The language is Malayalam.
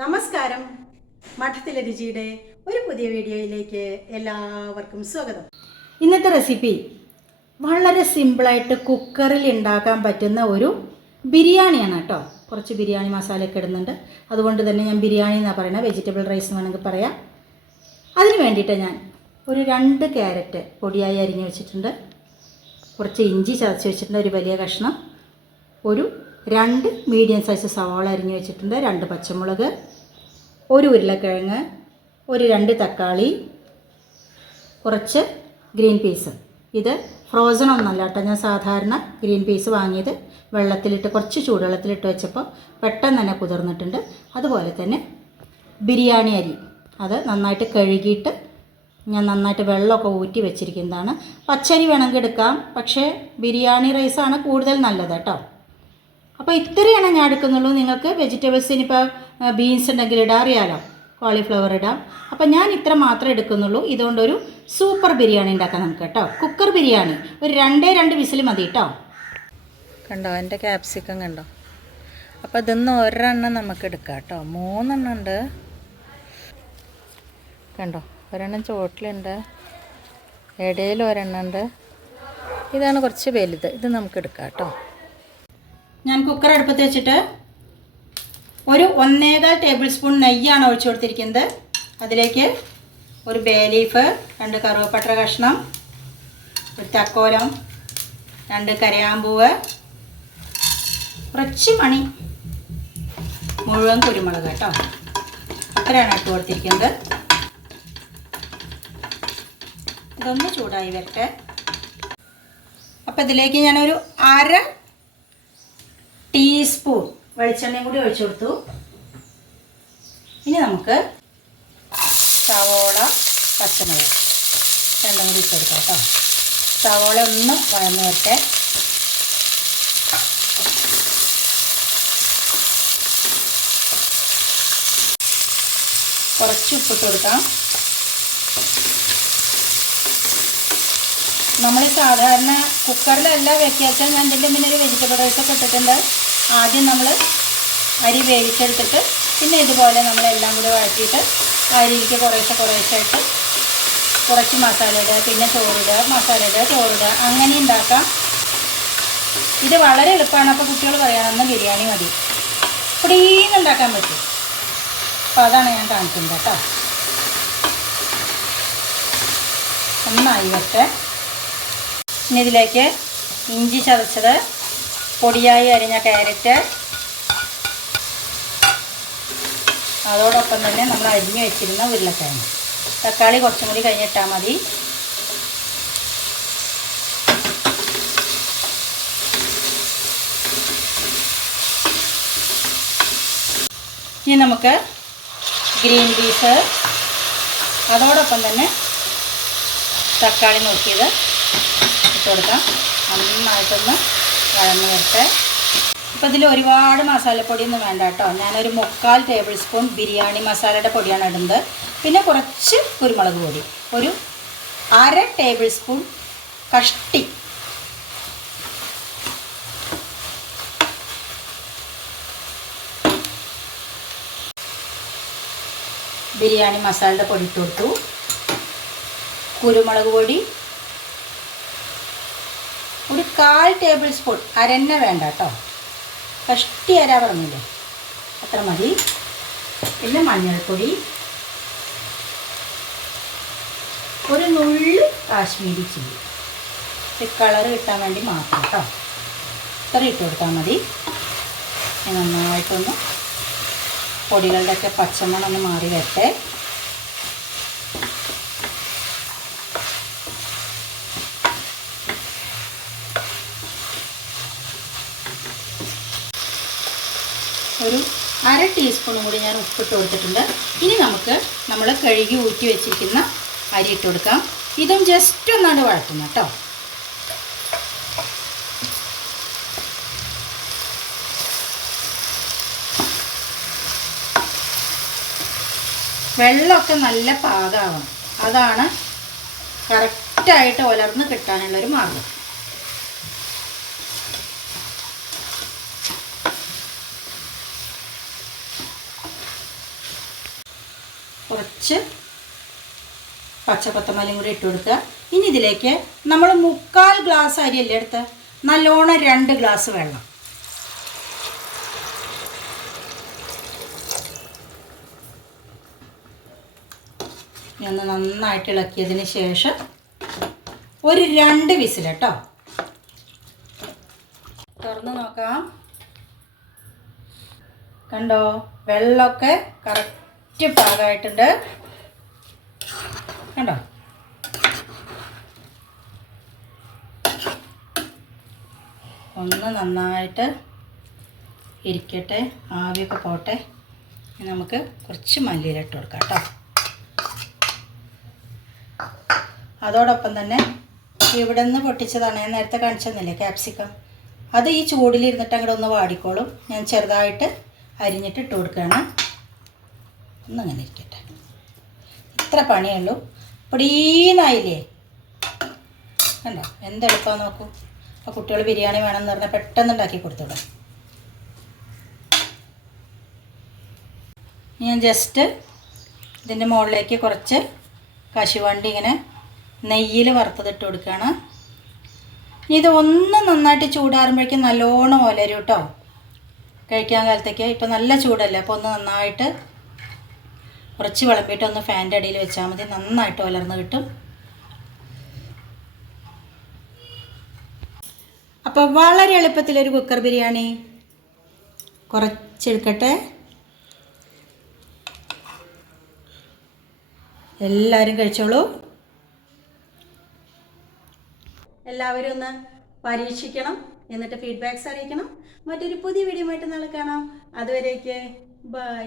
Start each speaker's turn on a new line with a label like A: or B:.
A: നമസ്കാരം. മഠത്തിലെ രുചിയുടെ ഒരു പുതിയ വീഡിയോയിലേക്ക് എല്ലാവർക്കും സ്വാഗതം. ഇന്നത്തെ റെസിപ്പി വളരെ സിമ്പിളായിട്ട് കുക്കറിൽ ഉണ്ടാക്കാൻ പറ്റുന്ന ഒരു ബിരിയാണിയാണ് കേട്ടോ. കുറച്ച് ബിരിയാണി മസാലയൊക്കെ ഇടുന്നുണ്ട്. അതുകൊണ്ട് തന്നെ ഞാൻ ബിരിയാണി എന്നാണ് പറയുന്നത് വെജിറ്റബിൾ റൈസ് എന്ന് വേണമെങ്കിൽ പറയാം. അതിന് വേണ്ടിയിട്ട് ഞാൻ ഒരു രണ്ട് ക്യാരറ്റ് പൊടിയായി അരിഞ്ഞു വെച്ചിട്ടുണ്ട്. കുറച്ച് ഇഞ്ചി ചതച്ച് വെച്ചിട്ടുണ്ട് ഒരു വലിയ കഷ്ണം. ഒരു രണ്ട് മീഡിയം സൈസ് സവാള അരിഞ്ഞ് വെച്ചിട്ടുണ്ട്. രണ്ട് പച്ചമുളക് ഒരു ഉരുളക്കിഴങ്ങ് ഒരു രണ്ട് തക്കാളി കുറച്ച് ഗ്രീൻ പീസ് ഇത് ഫ്രോസൺ ഒന്നല്ല കേട്ടോ. ഞാൻ സാധാരണ ഗ്രീൻ പീസ് വാങ്ങിയത് വെള്ളത്തിലിട്ട് കുറച്ച് ചൂടുവെള്ളത്തിലിട്ട് വെച്ചപ്പോൾ പെട്ടെന്ന് തന്നെ കുതിർന്നിട്ടുണ്ട്. അതുപോലെ തന്നെ ബിരിയാണി അരി. അത് നന്നായിട്ട് കഴുകിയിട്ട് ഞാൻ നന്നായിട്ട് വെള്ളമൊക്കെ ഊറ്റി വെച്ചിരിക്കുന്നതാണ്. പച്ചരി വേണമെങ്കിൽ എടുക്കാം പക്ഷേ ബിരിയാണി റൈസാണ് കൂടുതൽ നല്ലത് കേട്ടോ. അപ്പോൾ ഇത്രയാണ് ഞാൻ എടുക്കുന്നുള്ളൂ. നിങ്ങൾക്ക് വെജിറ്റബിൾസ് ഇനിയിപ്പോൾ ബീൻസ് ഉണ്ടെങ്കിൽ ഇടാം. അറിയാലോ? കോളിഫ്ലവർ ഇടാം. അപ്പോൾ ഞാൻ ഇത്ര മാത്രമേ എടുക്കുന്നുള്ളൂ. ഇതുകൊണ്ടൊരു സൂപ്പർ ബിരിയാണി ഉണ്ടാക്കാം നമുക്ക് കേട്ടോ. കുക്കർ ബിരിയാണി. ഒരു രണ്ടേ രണ്ട് വിസിൽ മതി കേട്ടോ.
B: കണ്ടോ? എന്റെ ക്യാപ്സിക്കം കണ്ടോ? അപ്പോൾ ഇതൊന്ന് ഒരെണ്ണം നമുക്ക് എടുക്കാം കേട്ടോ. മൂന്നെണ്ണം ഉണ്ട്. കണ്ടോ? ഒരെണ്ണം ചോട്ടിലുണ്ട് ഇടയിൽ ഒരെണ്ണം ഉണ്ട്. ഇതാണ് കുറച്ച് വലുത്. ഇത് നമുക്ക് എടുക്കാം കേട്ടോ.
A: ഞാൻ കുക്കർ അടുപ്പത്ത് വെച്ചിട്ട് ഒരു ഒന്നേകാൽ ടേബിൾ സ്പൂൺ നെയ്യാണ് ഒഴിച്ചു കൊടുത്തിരിക്കുന്നത്. അതിലേക്ക് ഒരു ബേ ലീഫ് രണ്ട് കറുവപ്പട്ട കഷ്ണം ഒരു തക്കോലം രണ്ട് കരയാമ്പൂവ് കുറച്ച് മണി മുഴുവൻ കുരുമുളക് കേട്ടോ. അത്രയാണ് ഇട്ട് കൊടുത്തിരിക്കുന്നത്. ഇതൊന്ന് ചൂടായി വരട്ടെ. അപ്പോൾ ഇതിലേക്ക് ഞാനൊരു അര ടീസ്പൂൺ വെളിച്ചെണ്ണയും കൂടി ഒഴിച്ചു കൊടുത്തു. ഇനി നമുക്ക് സവോള പച്ചമുളക് രണ്ടും കൂടി ഇട്ട് കൊടുക്കാം കേട്ടോ. സവോള ഒന്ന് വഴന്ന് വരട്ടെ. കുറച്ച് ഉപ്പിട്ട് കൊടുക്കാം. നമ്മൾ സാധാരണ കുക്കറിലല്ല വെക്കാച്ചാൽ ഞാൻ ഇതിന്റെ മുന്നേ ഒരു വെജിറ്റബിൾ റൈസൊക്കെ ഇട്ടിട്ടുണ്ട്. ആദ്യം നമ്മൾ അരി വേവിച്ചെടുത്തിട്ട് പിന്നെ ഇതുപോലെ നമ്മളെല്ലാം കൂടി വഴറ്റിയിട്ട് അരിയിലേക്ക് കുറേശ്ശെ കുറേശ്ശെ ഇട്ട് കുറച്ച് മസാല ഇടുക പിന്നെ ചോറിടുക മസാല ഇടുക ചോറിടുക അങ്ങനെ ഉണ്ടാക്കാം. ഇത് വളരെ എളുപ്പമാണ്. അപ്പോൾ കുട്ടികൾ പറയണമെന്ന് ബിരിയാണി മതി. പൊടിയെന്ന് ഉണ്ടാക്കാൻ പറ്റും. അപ്പോൾ അതാണ് ഞാൻ കാണിക്കുന്നത് കേട്ടോ. ഒന്നായി വട്ടെ ഇനി ഇതിലേക്ക് ഇഞ്ചി ചതച്ചത് പൊടിയായി അരിഞ്ഞ ക്യാരറ്റ്. അതോടൊപ്പം തന്നെ നമ്മൾ അരിഞ്ഞു വെച്ചിരുന്ന ഉരുളക്കിഴങ്ങ്. തക്കാളി കുറച്ചും കൂടി കഴിഞ്ഞിട്ടാൽ മതി. ഇനി നമുക്ക് ഗ്രീൻ പീസ്. അതോടൊപ്പം തന്നെ തക്കാളി നോക്കിയത് ഇട്ട് കൊടുക്കാം. നന്നായിട്ടൊന്ന് വഴന്ന് വരട്ടെ അപ്പോൾ ഇതിൽ ഒരുപാട് മസാലപ്പൊടിയൊന്നും വേണ്ട കേട്ടോ ഞാനൊരു മുക്കാൽ ടേബിൾ സ്പൂൺ ബിരിയാണി മസാലയുടെ പൊടിയാണ് ഇടുന്നത്. പിന്നെ കുറച്ച് കുരുമുളക് പൊടി. ഒരു അര ടേബിൾ സ്പൂൺ കഷ്ടി. ബിരിയാണി മസാലയുടെ പൊടി ഇട്ട് കൊടുത്തു. കുരുമുളക് പൊടി കാൽ ടേബിൾ സ്പൂൺ അരന്നെ വേണ്ട കേട്ടോ കഷ്ടി അര പറഞ്ഞില്ലേ? അത്ര മതി. പിന്നെ മഞ്ഞൾപ്പൊടി. ഒരു നുള്ളു കാശ്മീരി ചില്ലി. ഒരു കളർ കിട്ടാൻ വേണ്ടി മാത്രം കേട്ടോ ഇത്ര ഇട്ട് കൊടുത്താൽ മതി. നന്നായിട്ടൊന്ന് പൊടികളുടെയൊക്കെ പച്ചമണം ഒന്ന് മാറി വരട്ടെ. ഒരു അര ടീസ്പൂണും കൂടി ഞാൻ ഉപ്പിട്ട് കൊടുത്തിട്ടുണ്ട്. ഇനി നമുക്ക് നമ്മൾ കഴുകി ഊറ്റി വെച്ചിരിക്കുന്ന അരി ഇട്ട് കൊടുക്കാം. ഇതും ജസ്റ്റ് ഒന്നാണ്ട് വഴറ്റുന്നു കേട്ടോ. വെള്ളമൊക്കെ നല്ല പാകമാവണം അതാണ് കറക്റ്റായിട്ട് ഉലർന്ന് കിട്ടാനുള്ളൊരു മാർഗം. കുറച്ച് പച്ചക്കൊത്തമല്ലിയും കൂടി ഇട്ട് കൊടുക്കുക. ഇനി ഇതിലേക്ക് നമ്മൾ മുക്കാൽ ഗ്ലാസ് അരിയല്ലേ എടുത്ത്? നല്ലോണം രണ്ട് ഗ്ലാസ് വെള്ളം. ഒന്ന് നന്നായിട്ട് ഇളക്കിയതിന് ശേഷം ഒരു രണ്ട് വിസിൽ കേട്ടോ. തുറന്ന് നോക്കാം. കണ്ടോ? വെള്ളമൊക്കെ കറക്റ്റ് പാകമായിട്ടുണ്ട് കണ്ടോ? ഒന്ന് നന്നായിട്ട് ഇരിക്കട്ടെ ആവിയൊക്കെ പോട്ടെ. നമുക്ക് കുറച്ച് മല്ലിയില ഇട്ട് കൊടുക്കാം കേട്ടോ. അതോടൊപ്പം തന്നെ ഇവിടെ നിന്ന് പൊട്ടിച്ചതാണ്. ഞാൻ നേരത്തെ കാണിച്ചെന്നില്ലേ ക്യാപ്സിക്കം അത് ഈ ചൂടിലിരുന്നിട്ട് അങ്ങോട്ട് ഒന്ന് വാടിക്കോളും. ഞാൻ ചെറുതായിട്ട് അരിഞ്ഞിട്ട് ഇട്ട് കൊടുക്കുകയാണ്. ഒന്നങ്ങനെ ഇരിക്കട്ടെ. ഇത്ര പണിയേ ഉള്ളൂ. പൊടീന്നായില്ലേ? കണ്ടോ? നോക്കൂ. അപ്പോൾ കുട്ടികൾ ബിരിയാണി വേണമെന്ന് പറഞ്ഞാൽ പെട്ടെന്ന് ഉണ്ടാക്കി കൊടുത്തോളൂ. ഞാൻ ജസ്റ്റ് ഇതിന്റെ മുകളിലേക്ക് കുറച്ച് കശുവണ്ടി ഇങ്ങനെ നെയ്യിൽ വറുത്തതിട്ട് കൊടുക്കുകയാണ് ഇനി ഇത് ഒന്ന് നന്നായിട്ട് ചൂടാറുമ്പോഴേക്കും നല്ലോണം ഒലരും കേട്ടോ കഴിക്കാൻ കാലത്തേക്ക് ഇപ്പം നല്ല ചൂടല്ലേ? അപ്പോൾ ഒന്ന് നന്നായിട്ട് കുറച്ച് വിളമ്പിയിട്ട് ഒന്ന് ഫാന്റെ അടിയിൽ വെച്ചാൽ മതി. നന്നായിട്ട് വലർന്ന് കിട്ടും. അപ്പോൾ വളരെ എളുപ്പത്തിലൊരു കുക്കർ ബിരിയാണി കുറച്ചെടുക്കട്ടെ. എല്ലാവരും കഴിച്ചോളൂ. എല്ലാവരും ഒന്ന് പരീക്ഷിക്കണം എന്നിട്ട് ഫീഡ്ബാക്ക്സ് അറിയിക്കണം. മറ്റൊരു പുതിയ വീഡിയോ ആയിട്ട് നാളെ കാണാം. അതുവരേക്ക് ബൈ